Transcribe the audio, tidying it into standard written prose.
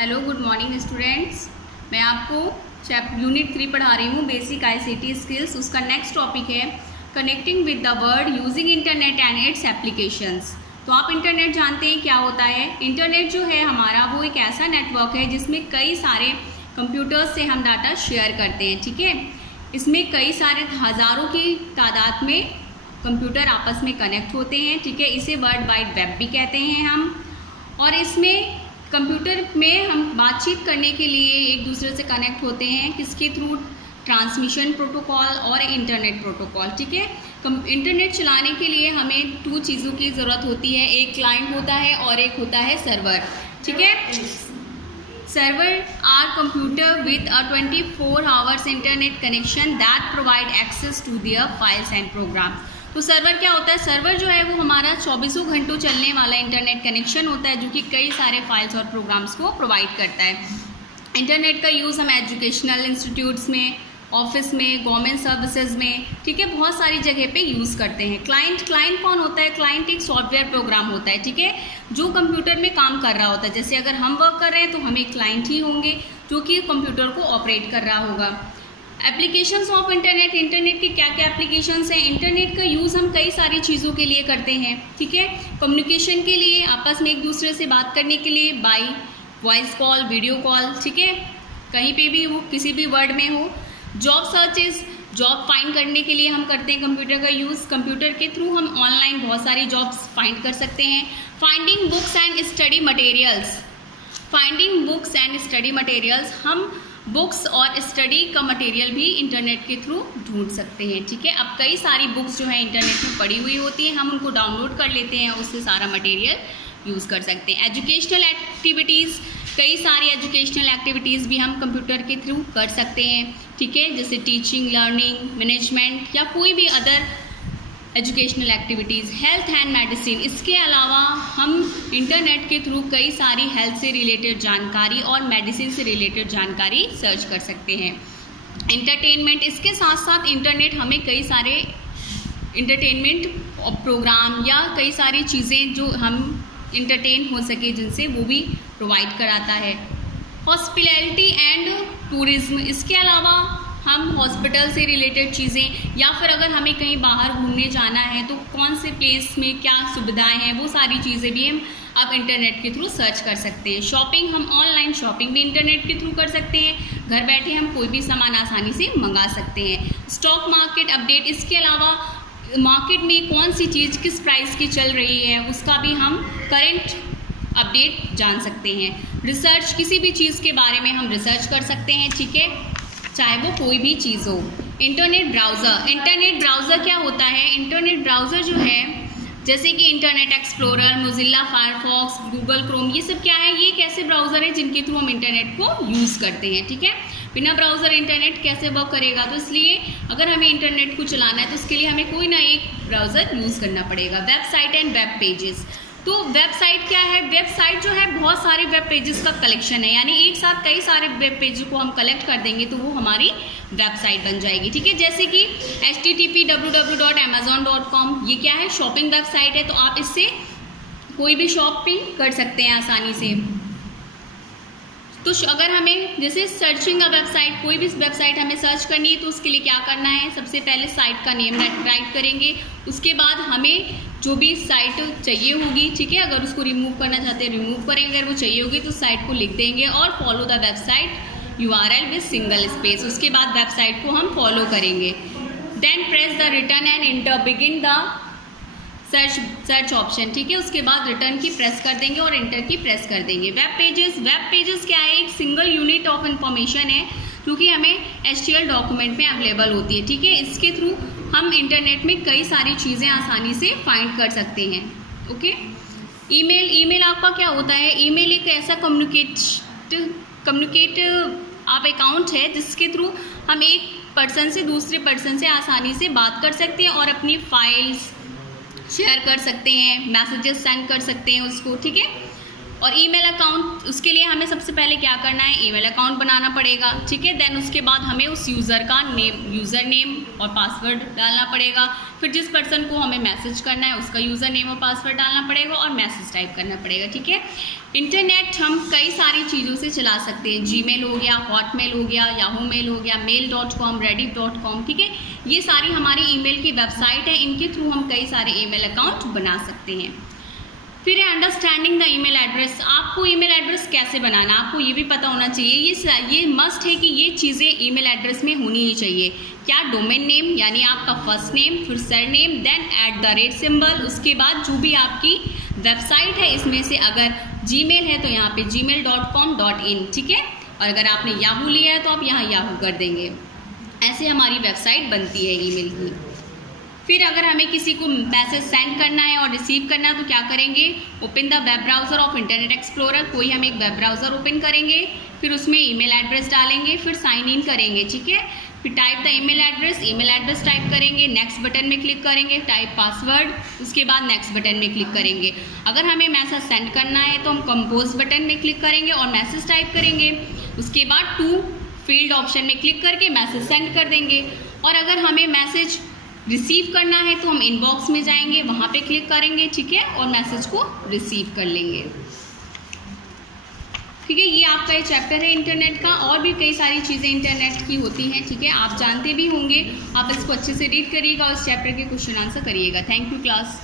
Hello good morning students. मैं आपको unit 3 पढ़ा रही हूँ, बेसिक आईसीटी स्किल्स। उसका नेक्स्ट टॉपिक है connecting with the world using internet and it's applications. तो आप इंटरनेट जानते हैं क्या होता है। इंटरनेट जो है हमारा वो एक ऐसा नेटवर्क है जिसमें कई सारे कंप्यूटर्स से हम डाटा शेयर करते हैं, ठीक है। इसमें कई सारे हज़ारों की तादाद में कंप्यूटर आपस में कनेक्ट होते हैं, ठीक है। इसे वर्ल्ड वाइड वेब भी कहते हैं हम। और इसमें कंप्यूटर में हम बातचीत करने के लिए एक दूसरे से कनेक्ट होते हैं, किसके थ्रू? ट्रांसमिशन प्रोटोकॉल और इंटरनेट प्रोटोकॉल, ठीक है। इंटरनेट चलाने के लिए हमें 2 चीज़ों की ज़रूरत होती है, एक क्लाइंट होता है और एक होता है सर्वर, ठीक है। Server are computer with a 24 hours internet connection that provide access to their files and program. तो सर्वर क्या होता है? सर्वर जो है वो हमारा 24 घंटों चलने वाला इंटरनेट कनेक्शन होता है जो कि कई सारे फाइल्स और प्रोग्राम्स को प्रोवाइड करता है। इंटरनेट का यूज़ हम एजुकेशनल इंस्टीट्यूट्स में, ऑफिस में, गवर्नमेंट सर्विसेज में, ठीक है, बहुत सारी जगह पे यूज़ करते हैं। क्लाइंट कौन होता है? क्लाइंट एक सॉफ्टवेयर प्रोग्राम होता है, ठीक है, जो कंप्यूटर में काम कर रहा होता है। जैसे अगर हम वर्क कर रहे हैं तो हम एक क्लाइंट ही होंगे जो कि कंप्यूटर को ऑपरेट कर रहा होगा। एप्लीकेशंस ऑफ इंटरनेट, इंटरनेट की क्या क्या एप्लीकेशंस हैं? इंटरनेट का यूज़ हम कई सारी चीज़ों के लिए करते हैं, ठीक है। कम्युनिकेशन के लिए, आपस में एक दूसरे से बात करने के लिए, bye voice call, video call, ठीक है, कहीं पे भी हो, किसी भी वर्ड में हो। जॉब सर्चेज, जॉब फाइंड करने के लिए हम करते हैं कंप्यूटर का यूज़। कंप्यूटर के थ्रू हम ऑनलाइन बहुत सारी जॉब्स फाइंड कर सकते हैं। Finding books and study materials, finding books and study materials, हम बुक्स और स्टडी का मटेरियल भी इंटरनेट के थ्रू ढूंढ सकते हैं, ठीक है। अब कई सारी बुक्स जो है इंटरनेट में पड़ी हुई होती हैं, हम उनको डाउनलोड कर लेते हैं, उससे सारा मटेरियल यूज़ कर सकते हैं। एजुकेशनल एक्टिविटीज़, कई सारी एजुकेशनल एक्टिविटीज़ भी हम कंप्यूटर के थ्रू कर सकते हैं, ठीक है, जैसे टीचिंग, लर्निंग, मैनेजमेंट या कोई भी other educational activities. Health and medicine, इसके अलावा हम इंटरनेट के थ्रू कई सारी हेल्थ से रिलेटेड जानकारी और मेडिसिन से रिलेटेड जानकारी सर्च कर सकते हैं। एंटरटेनमेंट, इसके साथ साथ इंटरनेट हमें कई सारे एंटरटेनमेंट प्रोग्राम या कई सारी चीज़ें जो हम इंटरटेन हो सके जिनसे, वो भी प्रोवाइड कराता है। हॉस्पिटैलिटी एंड टूरिज्म, इसके अलावा हम हॉस्पिटल से रिलेटेड चीज़ें या फिर अगर हमें कहीं बाहर घूमने जाना है तो कौन से प्लेस में क्या सुविधाएं हैं, वो सारी चीज़ें भी हम अब इंटरनेट के थ्रू सर्च कर सकते हैं। शॉपिंग, हम ऑनलाइन शॉपिंग भी इंटरनेट के थ्रू कर सकते हैं, घर बैठे हम कोई भी सामान आसानी से मंगा सकते हैं। स्टॉक मार्केट अपडेट, इसके अलावा मार्केट में कौन सी चीज़ किस प्राइस की चल रही है उसका भी हम करंट अपडेट जान सकते हैं। रिसर्च, किसी भी चीज़ के बारे में हम रिसर्च कर सकते हैं, ठीक है, चाहे वो कोई भी चीज़ हो। इंटरनेट ब्राउज़र, इंटरनेट ब्राउज़र क्या होता है? इंटरनेट ब्राउज़र जो है जैसे कि internet explorer, Mozilla Firefox, Google Chrome, ये सब क्या है? ये एक ऐसे ब्राउज़र है जिनके थ्रू हम इंटरनेट को यूज़ करते हैं, ठीक है। बिना ब्राउज़र इंटरनेट कैसे वर्क करेगा? तो इसलिए अगर हमें इंटरनेट को चलाना है तो इसके लिए हमें कोई ना एक ब्राउज़र यूज़ करना पड़ेगा। वेबसाइट एंड वेब पेजेस, तो वेबसाइट क्या है? वेबसाइट जो है बहुत सारे वेब पेजेस का कलेक्शन है, यानी एक साथ कई सारे वेब पेज को हम कलेक्ट कर देंगे तो वो हमारी वेबसाइट बन जाएगी, ठीक है। जैसे कि http://www.amazon.com, ये क्या है? शॉपिंग वेबसाइट है, तो आप इससे कोई भी शॉपिंग कर सकते हैं आसानी से। तो अगर हमें जैसे सर्चिंग अ वेबसाइट, कोई भी वेबसाइट हमें सर्च करनी है तो उसके लिए क्या करना है? सबसे पहले साइट का नेम राइट करेंगे, उसके बाद हमें जो भी साइट चाहिए होगी, ठीक है, अगर उसको रिमूव करना चाहते हैं रिमूव करेंगे, अगर वो चाहिए होगी तो साइट को लिख देंगे और follow the website URL with single space, उसके बाद वेबसाइट को हम फॉलो करेंगे। Then press the return and enter, begin the search option, ठीक है, उसके बाद रिटर्न की प्रेस कर देंगे और एंटर की प्रेस कर देंगे। वेब पेजेस क्या है? एक सिंगल यूनिट ऑफ इंफॉर्मेशन है जो कि हमें STL डॉक्यूमेंट में अवेलेबल होती है, ठीक है। इसके थ्रू हम इंटरनेट में कई सारी चीज़ें आसानी से फाइंड कर सकते हैं, ओके। ईमेल आपका क्या होता है? ईमेल एक ऐसा कम्युनिकेट आप अकाउंट है जिसके थ्रू हम एक पर्सन से दूसरे पर्सन से आसानी से बात कर सकते हैं और अपनी फाइल्स शेयर कर सकते हैं, मैसेजेस सेंड कर सकते हैं उसको, ठीक है। और ईमेल अकाउंट, उसके लिए हमें सबसे पहले क्या करना है, ईमेल अकाउंट बनाना पड़ेगा, ठीक है। देन उसके बाद हमें उस यूज़र का यूज़र नेम और पासवर्ड डालना पड़ेगा। फिर जिस पर्सन को हमें मैसेज करना है उसका यूज़र नेम और पासवर्ड डालना पड़ेगा और मैसेज टाइप करना पड़ेगा, ठीक है। इंटरनेट हम कई सारी चीज़ों से चला सकते हैं, जीमेल हो गया, हॉटमेल हो गया, याहू मेल हो गया, mail.com, reddit.com, ठीक है। ये सारी हमारी ईमेल की वेबसाइट है, इनके थ्रू हम कई सारे ईमेल अकाउंट बना सकते हैं। फिर है अंडरस्टैंडिंग द ईमेल एड्रेस। आपको ईमेल एड्रेस कैसे बनाना, आपको ये भी पता होना चाहिए, ये मस्ट है कि ये चीज़ें ईमेल एड्रेस में होनी ही चाहिए। क्या, डोमेन नेम यानी आपका फर्स्ट नेम, फिर सरनेम, देन @ सिंबल, उसके बाद जो भी आपकी वेबसाइट है इसमें से अगर जीमेल है तो यहाँ पे gmail.com.in, ठीक है। और अगर आपने याहू लिया है तो आप यहाँ याहू कर देंगे। ऐसे हमारी वेबसाइट बनती है ईमेल की। फिर अगर हमें किसी को मैसेज सेंड करना है और रिसीव करना है तो क्या करेंगे, open the web browser of internet explorer, कोई हम एक वेब ब्राउज़र ओपन करेंगे, फिर उसमें ईमेल एड्रेस डालेंगे, फिर साइन इन करेंगे, ठीक है। फिर type the email address type करेंगे, नेक्स्ट बटन में क्लिक करेंगे, टाइप पासवर्ड, उसके बाद नेक्स्ट बटन में क्लिक करेंगे। अगर हमें मैसेज सेंड करना है तो हम कंपोज बटन में क्लिक करेंगे और मैसेज टाइप करेंगे, उसके बाद टू फील्ड ऑप्शन में क्लिक करके मैसेज सेंड कर देंगे। और अगर हमें मैसेज रिसीव करना है तो हम इनबॉक्स में जाएंगे, वहाँ पे क्लिक करेंगे, ठीक है, और मैसेज को रिसीव कर लेंगे, ठीक है। ये आपका ये चैप्टर है इंटरनेट का। और भी कई सारी चीज़ें इंटरनेट की होती हैं, ठीक है, आप जानते भी होंगे। आप इसको अच्छे से रीड करिएगा और इस चैप्टर के क्वेश्चन आंसर करिएगा। Thank you class.